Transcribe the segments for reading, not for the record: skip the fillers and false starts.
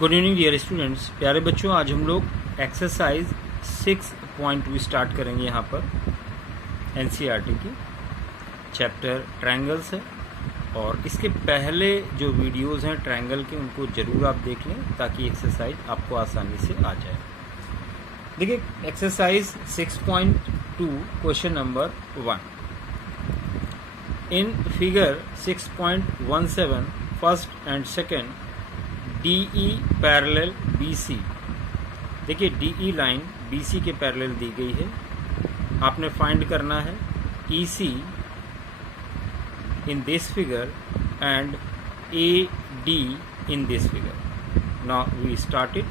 Good evening dear students, प्यारे बच्चों। आज हम लोग एक्सरसाइज 6.2 स्टार्ट करेंगे। यहाँ पर एनसीईआरटी की चैप्टर ट्रायंगल्स है और इसके पहले जो वीडियोस हैं ट्रायंगल के उनको ज़रूर आप देख लें ताकि एक्सरसाइज आपको आसानी से आ जाए। देखिए exercise 6.2 question number 1। In figure 6.17 first and second DE parallel BC। देखिए DE लाइन BC के पैरेलल दी गई है। आपने फाइंड करना है EC in this figure and AD in this figure. Now we start it.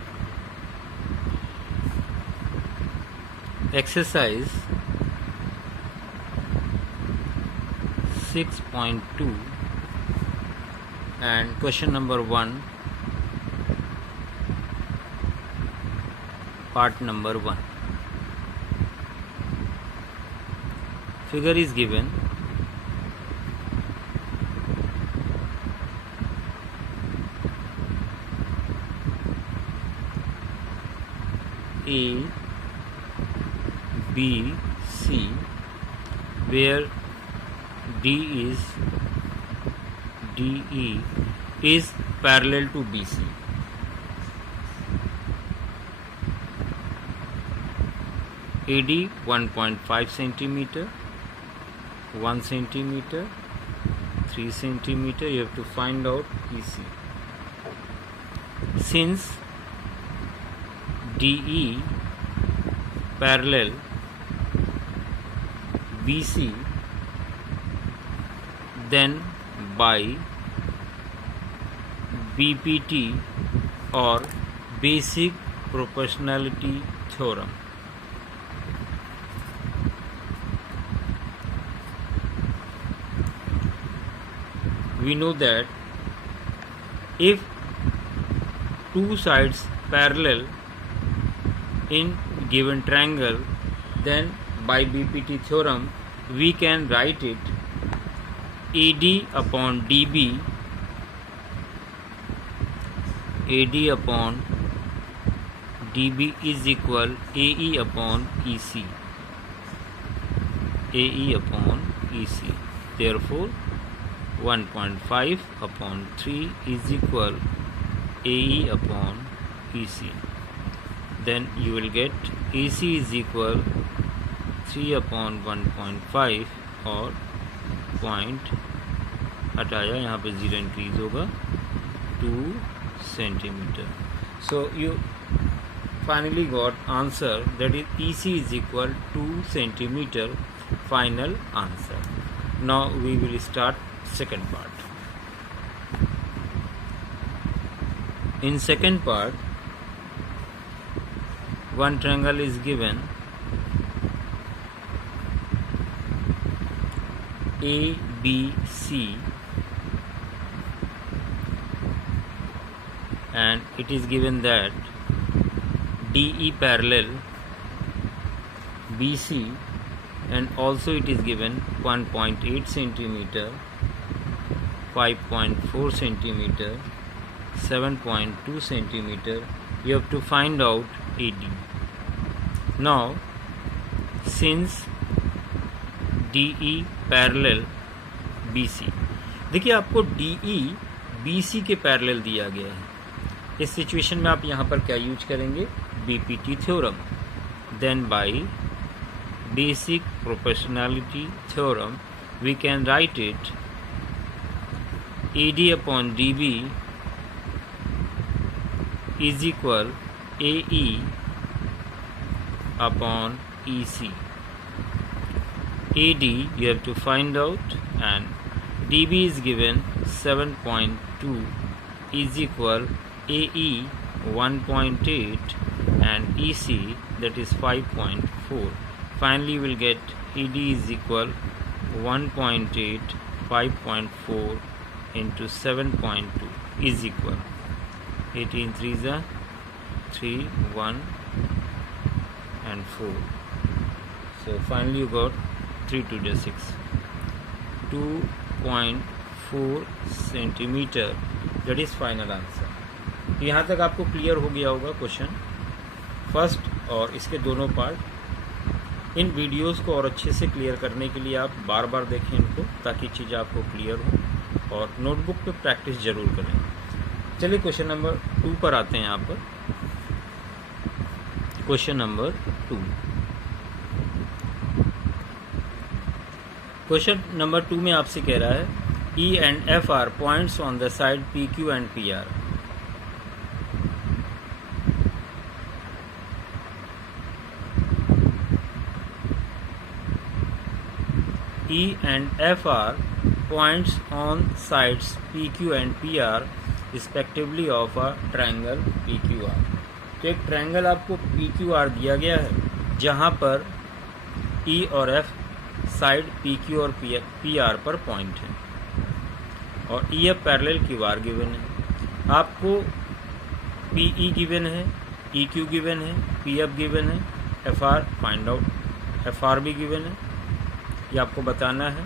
Exercise 6.2 and question number 1, part number 1. Figure is given. A, B, C, where DE is parallel to BC. AD 1.5 centimeter, 1 centimeter, 3 centimeter. You have to find out EC. Since DE parallel BC, then by BPT or basic proportionality theorem, we know that if two sides parallel in given triangle, then by BPT theorem we can write it AD upon DB, AD upon DB is equal AE upon EC, AE upon EC. Therefore 1.5 upon 3 is equal AE upon EC. Then you will get AC is equal 3 upon 1.5 और point हटाया, यहाँ पे 0 increase होगा 2 centimetre. So you finally got answer that is EC is equal 2 centimetre. Final answer. Now we will start second part. In second part, one triangle is given ABC and it is given that DE parallel BC and also it is given 1.8 centimeter, 5.4 centimeter, 7.2 centimeter. You have to find out AD. Now since DE parallel BC, देखिए आपको DE BC के parallel दिया गया है। इस situation में आप यहाँ पर क्या यूज करेंगे? BPT theorem. Then by basic proportionality theorem we can write it AD upon DB is equal AE upon EC. AD you have to find out and DB is given 7.2 is equal AE 1.8 and EC that is 5.4. Finally you will get AD is equal 1.8 5.4 into 7.2 is equal 18 3s are 3 1 and 4. So finally you got 3 2 the 6, 2.4 centimeter. That is final answer. तो यहाँ तक आपको clear हो गया होगा question first और इसके दोनों पार्ट। इन वीडियोस को और अच्छे से क्लियर करने के लिए आप बार बार देखें इनको, ताकि चीज़ें आपको क्लियर हो, और नोटबुक पे प्रैक्टिस ज़रूर करें। चलिए क्वेश्चन नंबर 2 पर आते हैं। यहाँ पर क्वेश्चन नंबर 2, क्वेश्चन नंबर 2 में आपसे कह रहा है E and F are points on the side PQ and PR. E and F are points on sides PQ and PR respectively of a triangle PQR. तो एक ट्रायंगल आपको PQR दिया गया है जहाँ पर E और F साइड PQ और PR पर पॉइंट है, और EF पैरेलल QR गिवन है। आपको PE गिवन है, EQ गिवन है, PF गिवन है, FR फाइंड आउट, FR भी गिवन है। ये आपको बताना है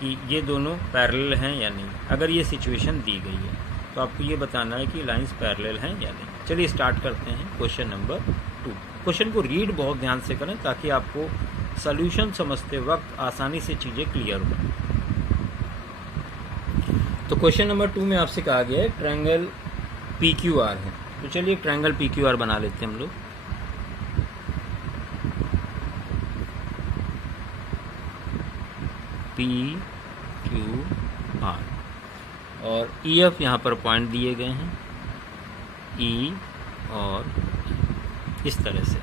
कि ये दोनों पैरेलल हैं या नहीं। अगर ये सिचुएशन दी गई है तो आपको ये बताना है कि लाइंस पैरेलल हैं या नहीं। चलिए स्टार्ट करते हैं क्वेश्चन नंबर 2। क्वेश्चन को रीड बहुत ध्यान से करें ताकि आपको सॉल्यूशन समझते वक्त आसानी से चीज़ें क्लियर हो। तो क्वेश्चन नंबर 2 में आपसे कहा गया है ट्रायंगल PQR है। तो चलिए ट्रायंगल PQR बना लेते हैं हम लोग। PQR और EF यहाँ पर पॉइंट दिए गए हैं, E और इस तरह से।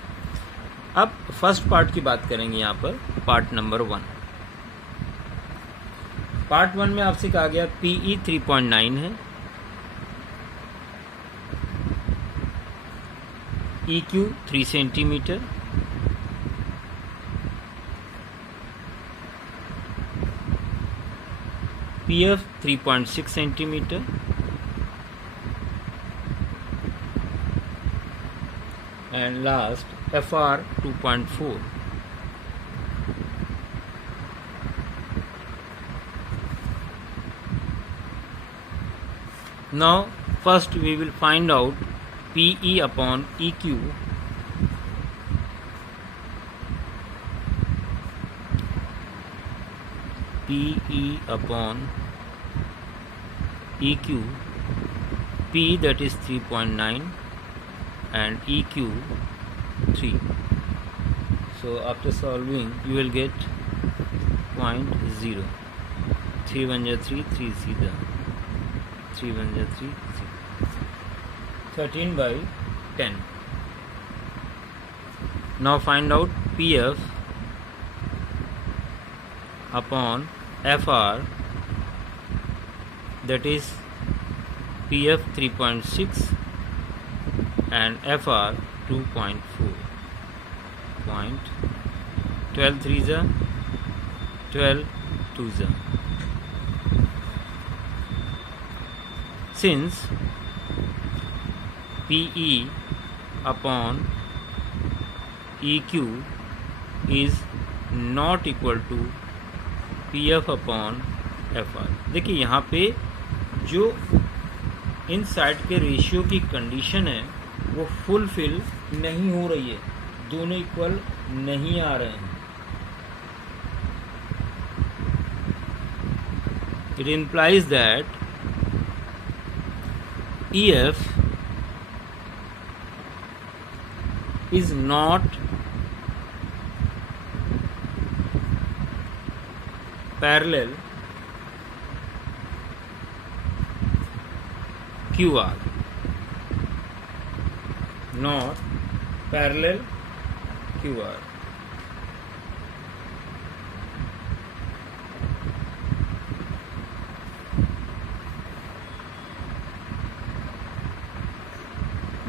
अब फर्स्ट पार्ट की बात करेंगे यहाँ पर, पार्ट नंबर 1। पार्ट 1 में आपसे कहा गया PE 3.9 है, EQ 3 centimetre, PF 3.6 centimetre, and last FR 2.4. Now first we will find out PE upon EQ. PE upon EQ, P that is 3.9 and EQ 3. So after solving you will get 0.0. 3 1 3, 3 सीधा, 3 1 3, 13/10. Now find out PF upon FR, that is PF 3.6 and FR 2.4. 12 3s are 12 2s are. Since PE upon EQ is not equal to PF upon FR, देखिए यहाँ पे जो इन side के ratio की condition है वो fulfil नहीं हो रही है, दोनों इक्वल नहीं आ रहे हैं। It implies that EF is not parallel QR, not parallel QR.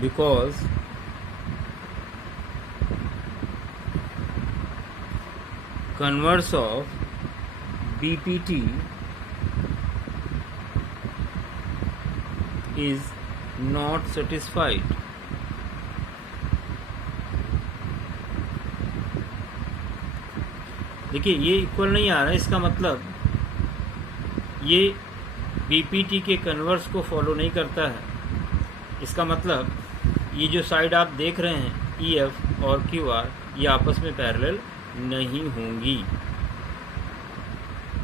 Because converse of BPT is not satisfied. देखिए ये इक्वल नहीं आ रहा है, इसका मतलब ये BPT के कन्वर्स को फॉलो नहीं करता है। इसका मतलब ये जो साइड आप देख रहे हैं EF और QR ये आपस में पैरेलल नहीं होंगी।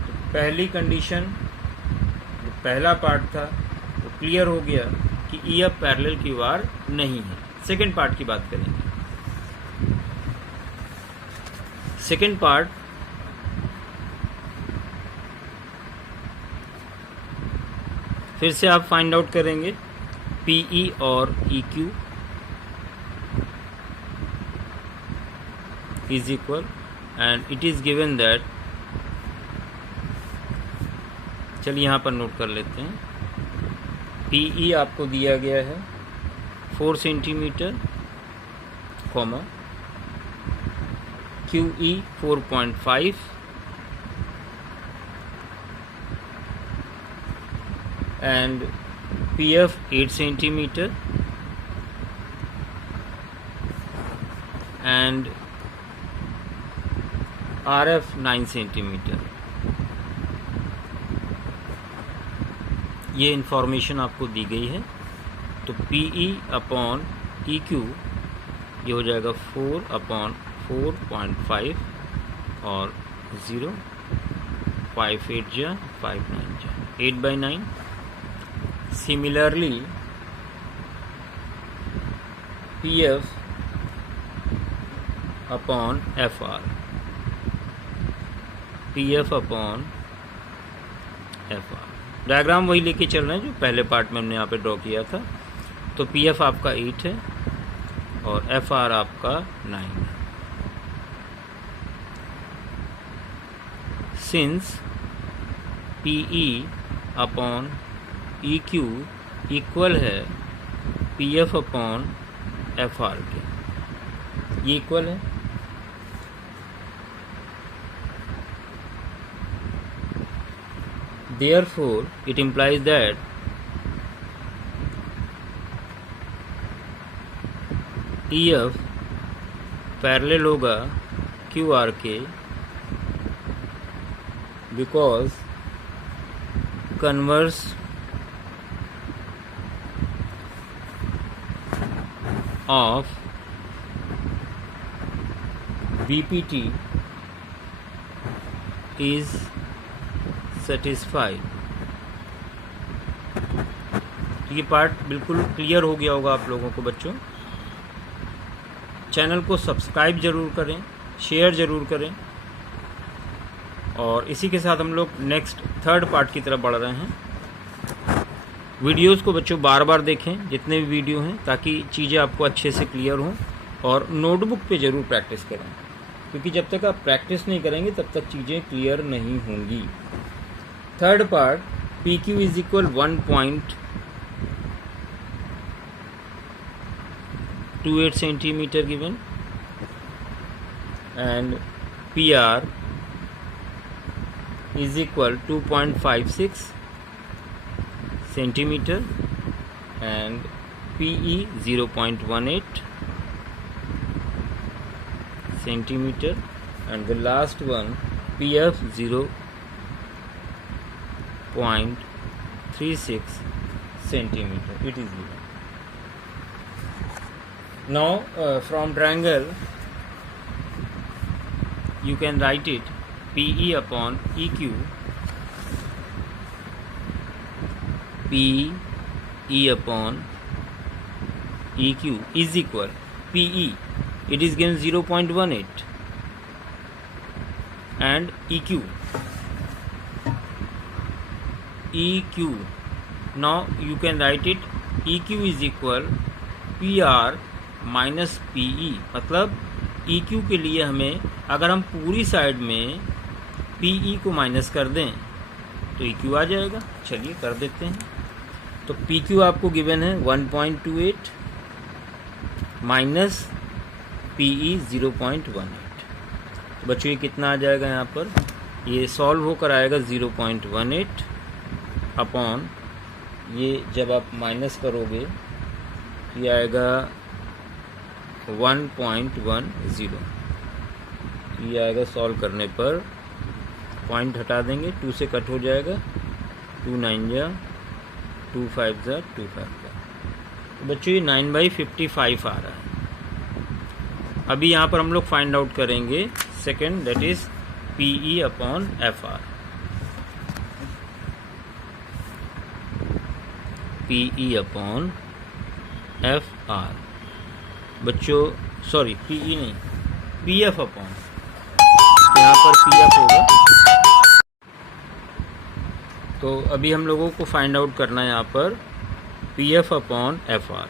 तो पहली कंडीशन, पहला पार्ट था वो क्लियर हो गया कि EF पैरेलल QR नहीं है। सेकंड पार्ट की बात करेंगे। सेकंड पार्ट, फिर से आप फाइंड आउट करेंगे PE और EQ is equal and it is given that, चलिए यहाँ पर नोट कर लेते हैं। PE आपको दिया गया है 4 centimetre, comma QE 4.5 and PF 8 centimetre and RF 9 centimetre. ये इंफॉर्मेशन आपको दी गई है। तो PE अपॉन EQ ये हो जाएगा 4 अपॉन 4.5 और 0, 5 8 जा 5 9 जा 8/9। Similarly PF upon FR, PF upon FR, diagram वही लेके चल रहे हैं जो पहले पार्ट में हमने यहाँ पे ड्रॉ किया था। तो PF आपका 8 है और FR आपका 9 है। Since PE upon EQ equal है PF अपॉन FR के, ये इक्वल है। Therefore, it implies that EF parallel होगा QR के, because converse of BPT is satisfied। ये पार्ट बिल्कुल क्लियर हो गया होगा आप लोगों को बच्चों। चैनल को सब्सक्राइब जरूर करें, शेयर जरूर करें और इसी के साथ हम लोग नेक्स्ट थर्ड पार्ट की तरफ बढ़ रहे हैं। वीडियोस को बच्चों बार बार देखें जितने भी वीडियो हैं, ताकि चीज़ें आपको अच्छे से क्लियर हों। और नोटबुक पे ज़रूर प्रैक्टिस करें, क्योंकि जब तक आप प्रैक्टिस नहीं करेंगे तब तक चीज़ें क्लियर नहीं होंगी। Third part, PQ is equal 1.28 centimetre given and PR is equal 2.56 centimeter and PE 0.18 centimeter and the last one PF 0.36 centimeter. It is given. Now from triangle you can write it PE upon EQ, PE upon EQ is equal PE, it is given 0.18 and EQ, now you can write it EQ is equal PR minus PE। मतलब EQ के लिए हमें अगर हम पूरी side में PE को minus कर दें तो EQ आ जाएगा। चलिए कर देते हैं। तो PQ आपको गिवन है 1.28 माइनस PE 0.18। तो बच्चों ये कितना आ जाएगा यहाँ पर, ये सॉल्व होकर आएगा 0.18 अपॉन ये जब आप माइनस करोगे ये आएगा 1.10। ये आएगा सॉल्व करने पर, पॉइंट हटा देंगे, 2 से कट हो जाएगा, 2 9 जा 2 5 जा 2 5 जा तो बच्चों ये 9/55 आ रहा है। अभी यहाँ पर हम लोग फाइंड आउट करेंगे second, that is PE upon FR। PE upon FR बच्चों, सॉरी PE नहीं, PF अपॉन, यहाँ पर PF होगा। तो अभी हम लोगों को फाइंड आउट करना है यहाँ पर PF अपॉन FR।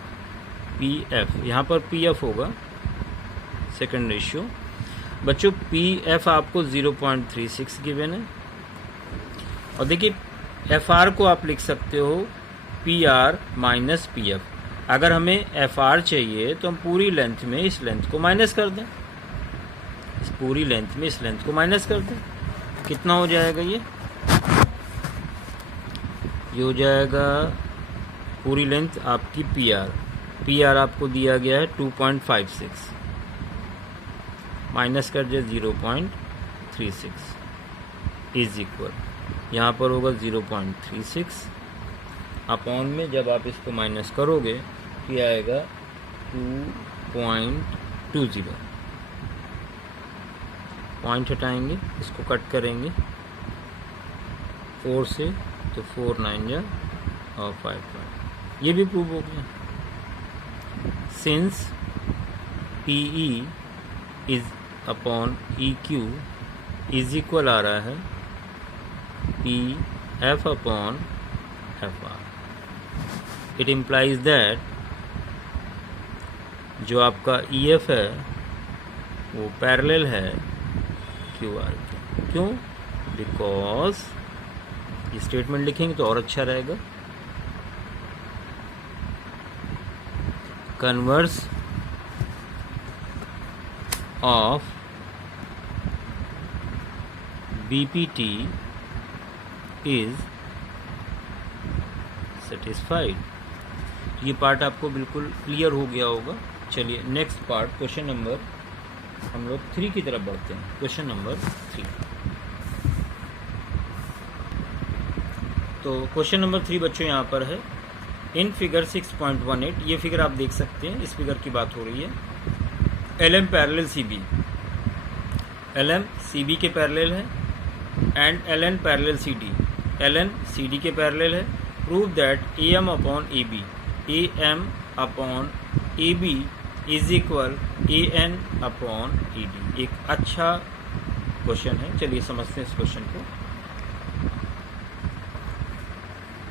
PF यहाँ पर PF होगा सेकेंड रेशियो। बच्चों PF आपको 0.36 गिवन है, और देखिए FR को आप लिख सकते हो PR माइनस PF। अगर हमें FR चाहिए तो हम पूरी लेंथ में इस लेंथ को माइनस कर दें, इस पूरी लेंथ में इस लेंथ को माइनस कर दें। कितना हो जाएगा ये हो जाएगा पूरी लेंथ आपकी PR आपको दिया गया है 2.56, माइनस कर दिया 0.36 इज इक्वल, यहाँ पर होगा 0.36 अपॉन में जब आप इसको माइनस करोगे तो आएगा 2.20। पॉइंट हटाएंगे, इसको कट करेंगे 4 से, तो 4 9 जा और 5 ये भी प्रूव हो गया। Since PE is upon EQ is equal आ रहा है PF upon FR। It implies that जो आपका EF है वो पैरेलल है QR के। क्यों? बिकॉज ये स्टेटमेंट लिखेंगे तो और अच्छा रहेगा। Converse of BPT is satisfied. ये पार्ट आपको बिल्कुल क्लियर हो गया होगा। चलिए नेक्स्ट पार्ट, क्वेश्चन नंबर हम लोग 3 की तरफ बढ़ते हैं। क्वेश्चन नंबर 3, तो क्वेश्चन नंबर 3 बच्चों यहाँ पर है इन फिगर 6.18। ये फिगर आप देख सकते हैं, इस फिगर की बात हो रही है। LM parallel CB, LM CB के पैरेलल है and LN parallel CD, LN CD के पैरेलल है। Prove that AM upon AB, AM upon AB is equal AN upon ED। एक अच्छा क्वेश्चन है, चलिए समझते हैं इस क्वेश्चन को।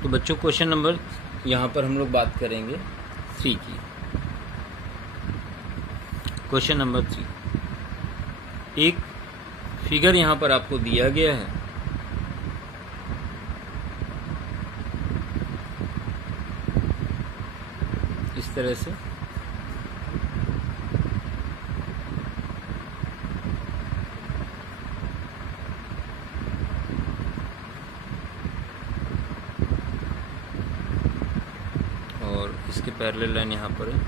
तो बच्चों क्वेश्चन नंबर यहाँ पर हम लोग बात करेंगे 3 की। क्वेश्चन नंबर 3, एक फिगर यहाँ पर आपको दिया गया है। इस तरह से और इसके पैरेलल लाइन यहाँ पर है।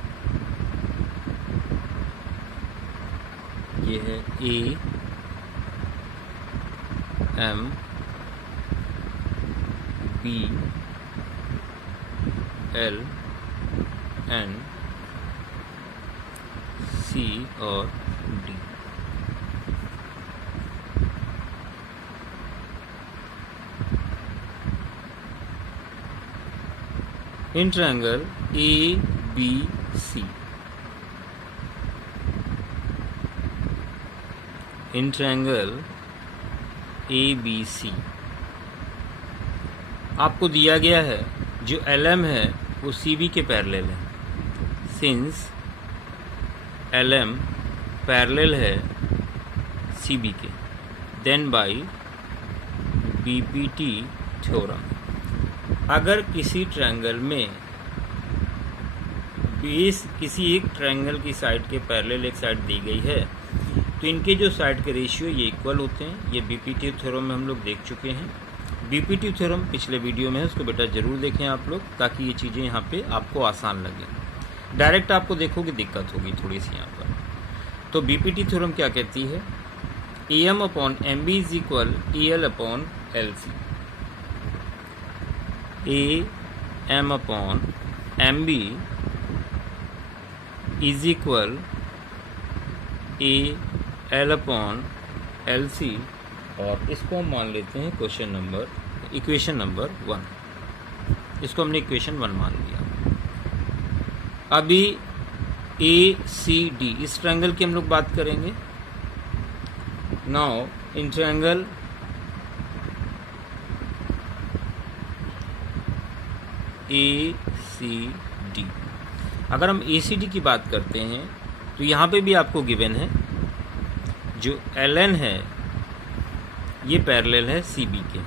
ये है AM BL N C और D। In triangle ABC, in triangle ABC आपको दिया गया है जो LM है वो CB के पैरेलल है। सिंस LM पैरेलल है CB के, देन बाय BPT थ्योरम, अगर किसी ट्रायंगल में बेस किसी एक ट्रायंगल की साइड के पैरेलल एक साइड दी गई है तो इनके जो साइड के रेशियो ये इक्वल होते हैं। ये BPT थ्योरम में हम लोग देख चुके हैं। BPT थ्योरम पिछले वीडियो में है, उसको बेटा ज़रूर देखें आप लोग, ताकि ये चीज़ें यहाँ पे आपको आसान लगे। डायरेक्ट आपको देखोगे दिक्कत होगी थोड़ी सी यहाँ पर। तो BPT थ्योरम क्या कहती है? AM upon MB is equal EL upon LC। AM upon MB is equal A L upon L C, और इसको हम मान लेते हैं इक्वेशन नंबर 1। इसको हमने इक्वेशन 1 मान लिया। अभी ए सी डी इस ट्रायंगल की हम लोग बात करेंगे। Now in triangle A C D, अगर हम ए सी डी की बात करते हैं तो यहाँ पे भी आपको गिवन है जो एल एन है ये पैरेलल है सी बी के,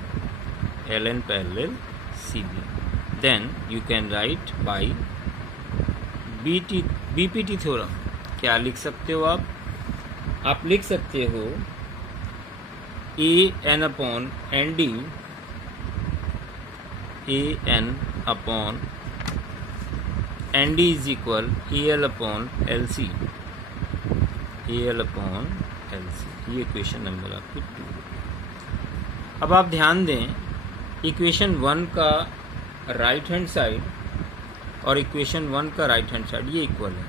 L N parallel C B. Then you can write by BPT theorem. क्या लिख सकते हो आप लिख सकते हो A N upon N D, A N upon N D is equal A L upon L C, A L upon L C. ये equation number आपकी 2। अब आप ध्यान दें, इक्वेशन 1 का राइट हैंड साइड और इक्वेशन 1 का राइट हैंड साइड ये इक्वल है,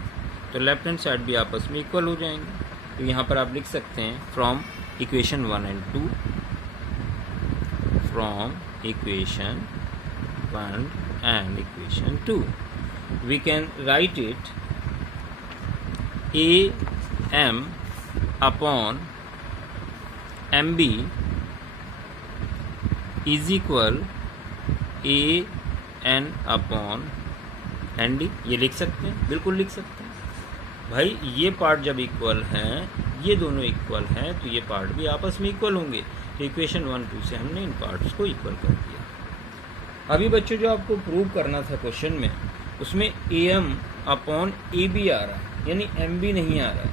तो लेफ्ट हैंड साइड भी आपस में इक्वल हो जाएंगे। तो यहाँ पर आप लिख सकते हैं from equation 1 and 2, from equation 1 and equation 2 we can write it a m upon mb is equal a n upon nd। ये लिख सकते हैं, बिल्कुल लिख सकते हैं भाई। ये पार्ट जब इक्वल हैं, ये दोनों इक्वल हैं, तो ये पार्ट भी आपस में इक्वल होंगे। तो इक्वेशन 1 2 से हमने इन पार्ट्स को इक्वल कर दिया। अभी बच्चों जो आपको प्रूव करना था क्वेश्चन में, उसमें A M upon A B आ रहा है, यानी एम बी नहीं आ रहा है।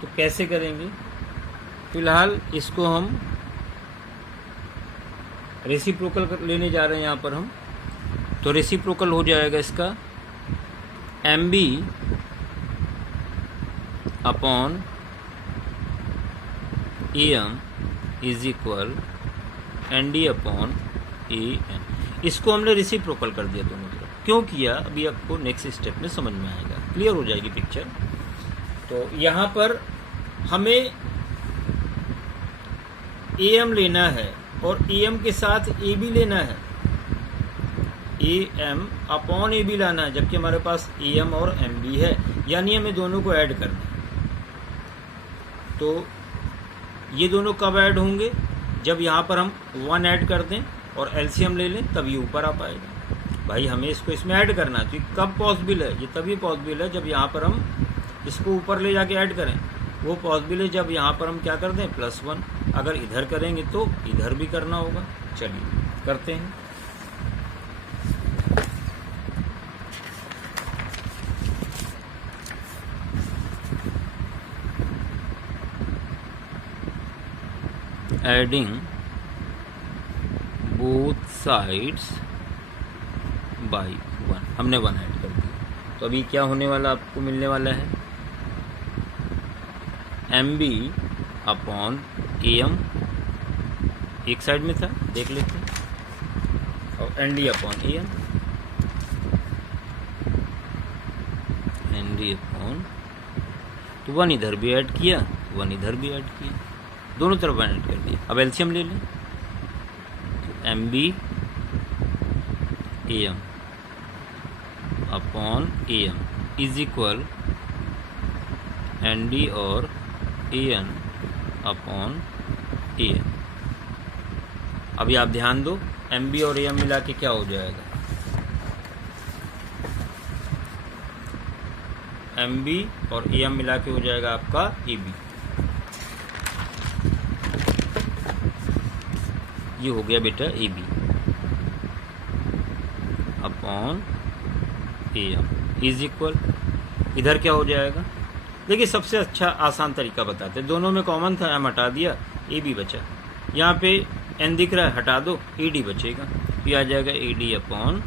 तो कैसे करेंगे? फिलहाल इसको हम रेसिप्रोकल लेने जा रहे हैं यहाँ पर हम। तो रेसिप्रोकल हो जाएगा इसका M B upon A M is equal N D upon A N. इसको हमने रेसिप्रोकल कर दिया दोनों तरफ। क्यों किया अभी आपको नेक्स्ट स्टेप में समझ में आएगा, क्लियर हो जाएगी पिक्चर। तो यहाँ पर हमें ए एम लेना है और ए एम के साथ ए बी लेना है, A M upon A B लाना है, जबकि हमारे पास ए एम और एम बी है, यानी हमें दोनों को ऐड करना है। तो ये दोनों कब ऐड होंगे? जब यहाँ पर हम 1 ऐड कर दें और एलसीएम ले लें, तब ये ऊपर आ पाएगा। भाई हमें इसको इसमें ऐड करना है, तो ये कब पॉसिबल है? ये तभी पॉसिबल है जब यहाँ पर हम इसको ऊपर ले जाके ऐड करें। वो पॉसिबल है जब यहाँ पर हम क्या कर दें +1। अगर इधर करेंगे तो इधर भी करना होगा। चलिए करते हैं। एडिंग बोथ साइड्स बाई 1, हमने 1 ऐड कर दिया। तो अभी क्या होने वाला, आपको मिलने वाला है M B upon A M, एक साइड में था देख लेते हैं, और N D upon A M, N D upon, तो 1 इधर भी ऐड किया, 1 इधर भी ऐड किया, दोनों तरफ ऐड कर दिया। अब एलसीएम ले लें, तो M B A M upon A M is equal N D और A N upon A M. अभी आप ध्यान दो, एम बी और ए एम मिला के क्या हो जाएगा, एम बी और ए एम मिला के हो जाएगा आपका ए बी। ये हो गया बेटा A B upon A M is equal, इधर क्या हो जाएगा? देखिए सबसे अच्छा आसान तरीका बताते हैं। दोनों में कॉमन था, एम हटा दिया, ए बी बचा। यहाँ पे एन दिख रहा है, हटा दो, ए डी बचेगा। ये आ जाएगा A D upon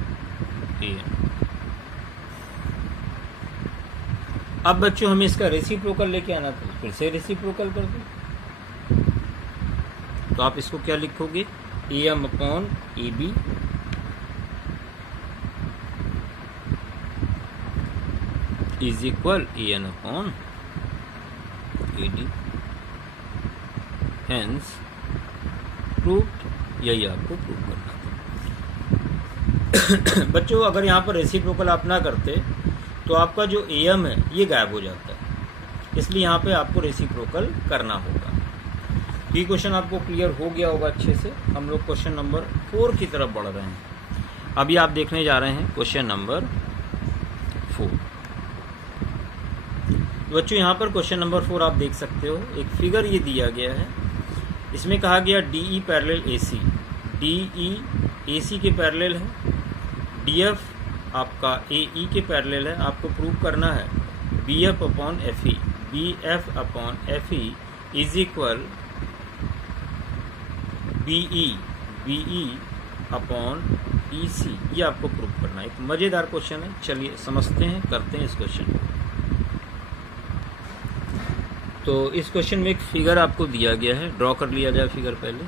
A M. अब बच्चों हमें इसका रेसिप्रोकल लेके आना था, फिर से रेसिप्रोकल कर दो। तो आप इसको क्या लिखोगे, A M upon A B is equal AN upon AD। Hence proved, यही आपको प्रूव करना था। बच्चों अगर यहाँ पर रेसिप्रोकल आप ना करते तो आपका जो AM है ये गायब हो जाता है, इसलिए यहाँ पे आपको रेसिप्रोकल करना होगा। ये क्वेश्चन आपको क्लियर हो गया होगा अच्छे से। हम लोग क्वेश्चन नंबर 4 की तरफ बढ़ रहे हैं। अभी आप देखने जा रहे हैं क्वेश्चन नंबर 4। बच्चों यहाँ पर क्वेश्चन नंबर 4 आप देख सकते हो, एक फिगर ये दिया गया है। इसमें कहा गया DE parallel AC, DE AC के पैरेलल है, DF आपका AE के पैरेलल है। आपको प्रूव करना है BF upon FE, BF upon FE is equal BE upon EC, ये आपको प्रूव करना है। एक मज़ेदार क्वेश्चन है, चलिए समझते हैं, करते हैं इस क्वेश्चन को। तो इस क्वेश्चन में एक फिगर आपको दिया गया है, ड्रॉ कर लिया जाए फिगर पहले।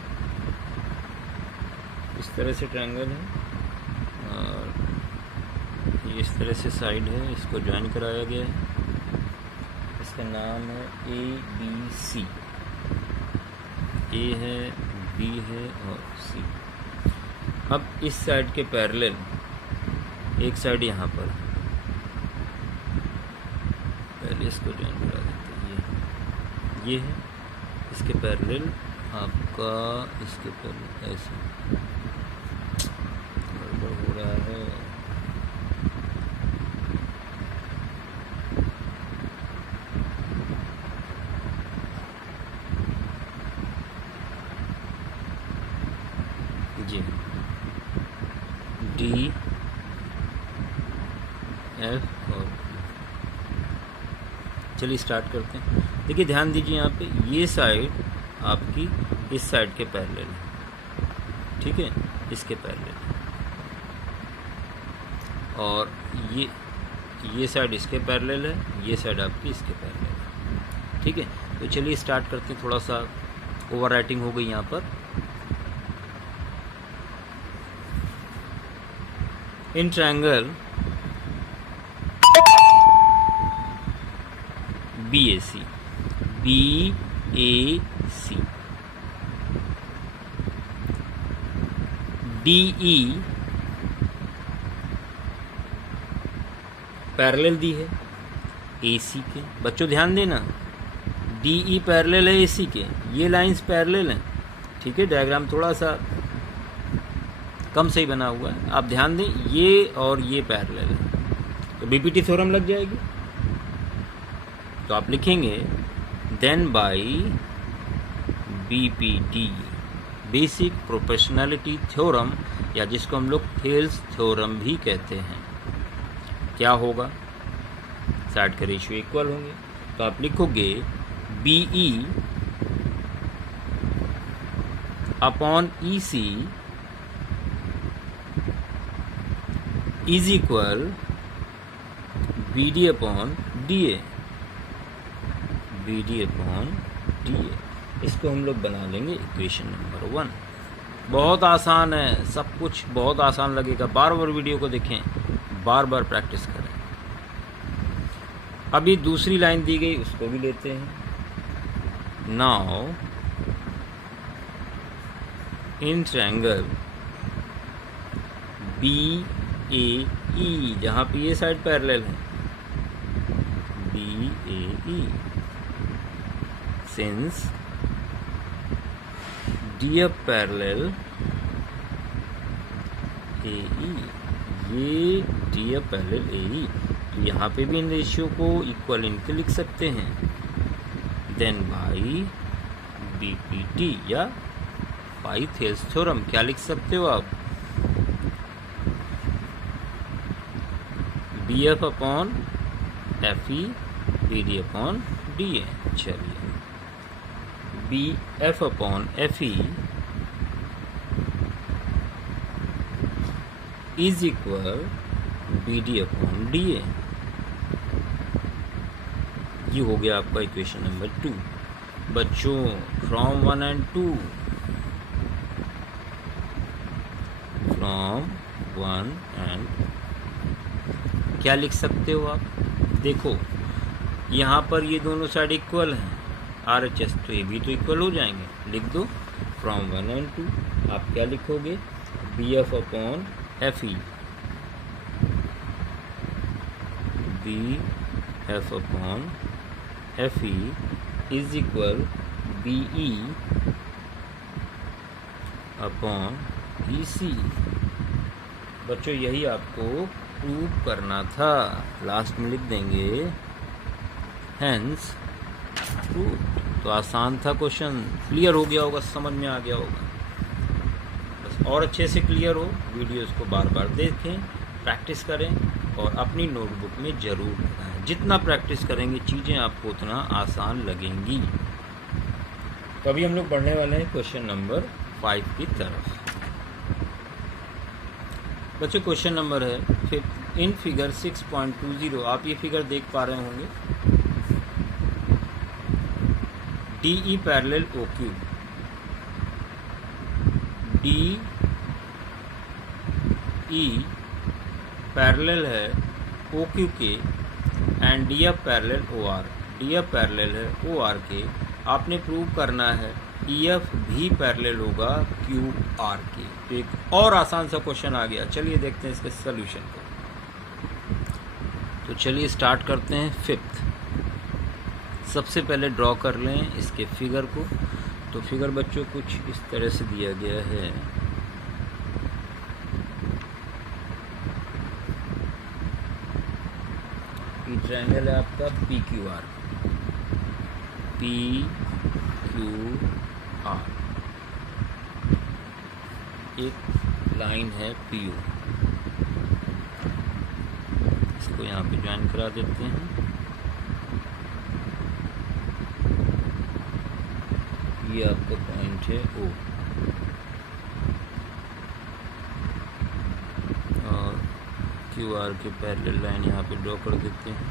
इस तरह से ट्रायंगल है और ये इस तरह से साइड है, इसको ज्वाइन कराया गया है। इसका नाम है ABC, A है, B है और C। अब इस साइड के पैरेलल एक साइड यहाँ पर, पहले इसको ज्वाइन करा देते हैं। ये है इसके पैरेलल आपका, इसके पैरेलल ऐसे गड़बड़ हो रहा है। जी DF और चलिए स्टार्ट करते हैं। देखिए ध्यान दीजिए, यहाँ पे ये साइड आपकी इस साइड के पैरेलल है, ठीक है, इसके पैरेलल, और ये साइड इसके पैरेलल है, ये साइड आपकी इसके पैरेलल है, ठीक है। तो चलिए स्टार्ट करते हैं। थोड़ा सा ओवर राइटिंग हो गई यहाँ पर। In triangle BAC, DE parallel दी है AC के। बच्चों ध्यान देना, DE पैरेलल है AC के, ये लाइंस पैरेलल हैं, ठीक है। डायग्राम थोड़ा सा कम सही बना हुआ है, आप ध्यान दें, ये और ये पैरेलल है, तो BPT थ्योरम लग जाएगी। तो आप लिखेंगे then by BPT, basic proportionality theorem, या जिसको हम लोग थेल्स थ्योरम भी कहते हैं, क्या होगा, साइड के रेशियो इक्वल होंगे। तो आप लिखोगे BE upon EC is equal BD upon DA, BD upon DA। इसको हम लोग बना लेंगे इक्वेशन नंबर 1। बहुत आसान है, सब कुछ बहुत आसान लगेगा। बार बार वीडियो को देखें, बार बार प्रैक्टिस करें। अभी दूसरी लाइन दी गई, उसको भी लेते हैं। नाउ इन ट्रायंगल BAE, जहाँ पे ये साइड पैरेलल है, BAE, since DF parallel AE, ये DF पैरेलल AE, तो यहाँ पे भी इन रेशियो को इक्वल इनके लिख सकते हैं। देन बाई BPT या बाई थेल्स थ्योरम, क्या लिख सकते हो आप, BF upon FE, BD upon DA। चलिए BF upon FE is equal BD upon DA। ये हो गया आपका इक्वेशन नंबर 2। बच्चों फ्रॉम 1 and 2, फ्रॉम 1 and क्या लिख सकते हो आप, देखो यहाँ पर ये दोनों साइड इक्वल हैं, RHS, तो ये भी तो इक्वल हो जाएंगे। लिख दो फ्रॉम 1 and 2 आप क्या लिखोगे, BF upon FE, BF upon FE is equal BE upon EC। बच्चों यही आपको प्रूव करना था, लास्ट में लिख देंगे हेंस प्रूव। तो आसान था क्वेश्चन, क्लियर हो गया होगा, समझ में आ गया होगा। बस और अच्छे से क्लियर हो, वीडियोस को बार बार देखें, प्रैक्टिस करें और अपनी नोटबुक में ज़रूर बनाएं। जितना प्रैक्टिस करेंगे चीज़ें आपको उतना आसान लगेंगी। तो अभी हम लोग बढ़ने वाले हैं क्वेश्चन नंबर 5 की तरफ। बच्चों क्वेश्चन नंबर है फिर इन फिगर 6.20 आप ये फिगर देख पा रहे होंगे, DE parallel OQ, DE parallel है OQ के and DF parallel OR, DF parallel है OR के। आपने प्रूव करना है EF भी पैरेलल होगा QR के। तो एक और आसान सा क्वेश्चन आ गया, चलिए देखते हैं इसके सॉल्यूशन को। तो चलिए स्टार्ट करते हैं 5th। सबसे पहले ड्रॉ कर लें इसके फिगर को। तो फिगर बच्चों कुछ इस तरह से दिया गया है। ये ट्रायंगल है आपका PQR, PQR, एक लाइन है PO, इसको यहाँ पे ज्वाइन करा देते हैं। ये आपका पॉइंट है O और QR के पैरेलल लाइन यहाँ पे ड्रॉ कर देते हैं,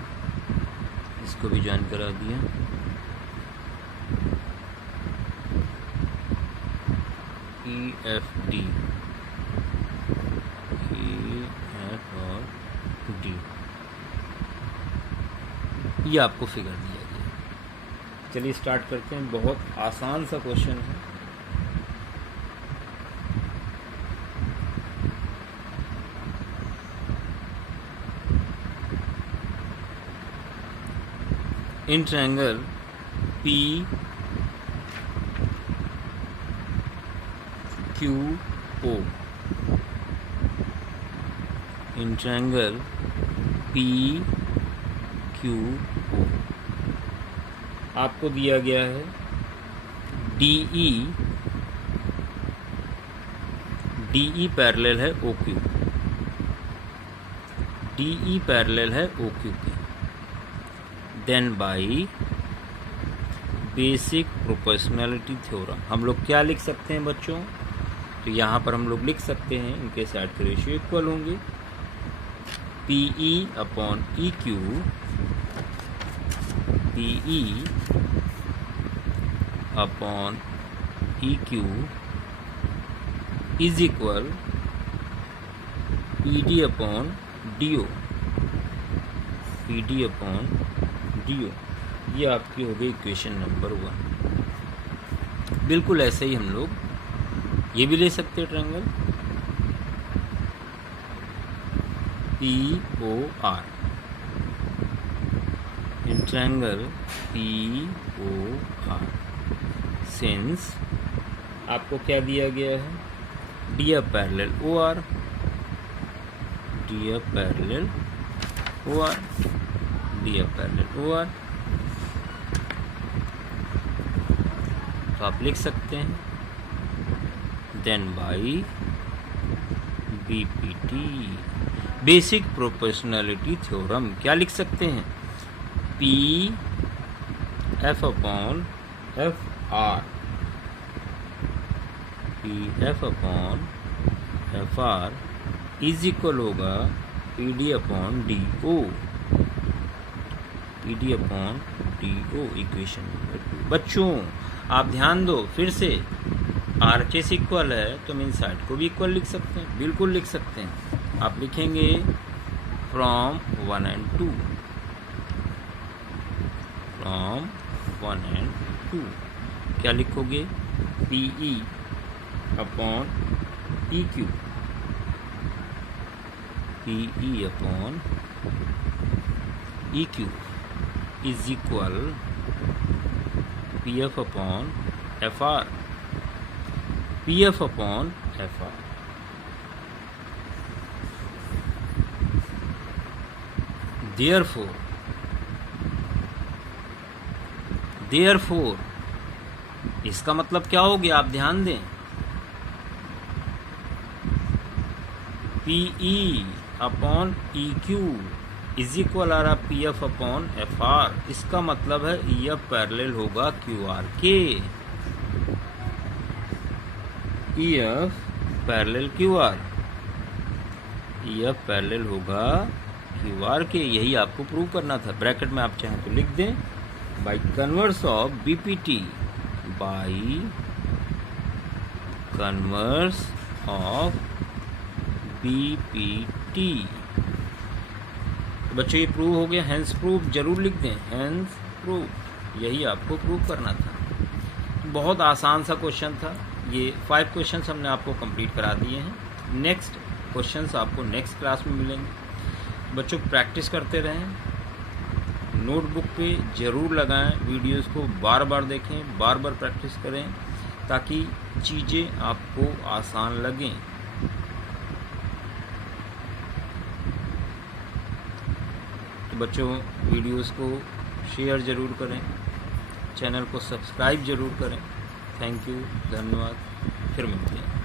इसको भी ज्वाइन करा दिया। EFD, EF और D, ये आपको फिगर दिया गया। चलिए स्टार्ट करते हैं, बहुत आसान सा क्वेश्चन है। In triangle PQO, in triangle PQO आपको दिया गया है DE पैरेलल है OQ, DE पैरेलल है OQ के। Then by basic proportionality theorem हम लोग क्या लिख सकते हैं बच्चों, तो यहाँ पर हम लोग लिख सकते हैं इनके साइड के रेशियो इक्वल होंगे। PE upon EQ, PE upon EQ is equal PD upon DO, PD upon DO। ये आपकी हो गई इक्वेशन नंबर 1। बिल्कुल ऐसे ही हम लोग ये भी ले सकते हैं triangle POR, in triangle POR since आपको क्या दिया गया है, DF parallel OR, DF parallel OR, DF parallel OR। तो आप लिख सकते हैं then by BPT basic proportionality theorem क्या लिख सकते हैं, PF upon FR, PF upon FR is equal होगा PD upon DO, PD upon DO equation number 2। बच्चों आप ध्यान दो, फिर से RHS इक्वल है तो हम इन साइड को भी इक्वल लिख सकते हैं, बिल्कुल लिख सकते हैं। आप लिखेंगे फ्रॉम 1 and 2 फ्रॉम 1 and 2। क्या लिखोगे? PE upon PQ, PE upon EQ is equal PF upon FR, PF upon FR। Therefore इसका मतलब क्या हो गया? आप ध्यान दें, PE upon EQ is equal आ रहा PF अपॉन FR। इसका मतलब है EF पैरेलल होगा QR के, EF parallel QR, EF parallel होगा QR के। यही आपको प्रूव करना था। ब्रैकेट में आप चाहें तो लिख दें, by converse of BPT, by converse of BPT। बच्चों ये प्रूव हो गया। हैंस प्रूव जरूर लिख दें, हैंस प्रूव। यही आपको प्रूव करना था। बहुत आसान सा क्वेश्चन था ये। 5 क्वेश्चंस हमने आपको कंप्लीट करा दिए हैं। नेक्स्ट क्वेश्चंस आपको नेक्स्ट क्लास में मिलेंगे। बच्चों प्रैक्टिस करते रहें, नोटबुक पे ज़रूर लगाएं, वीडियोस को बार बार देखें, बार बार प्रैक्टिस करें ताकि चीज़ें आपको आसान लगें। तो बच्चों वीडियोस को शेयर ज़रूर करें, चैनल को सब्सक्राइब ज़रूर करें। थैंक यू, धन्यवाद। फिर मिलते हैं।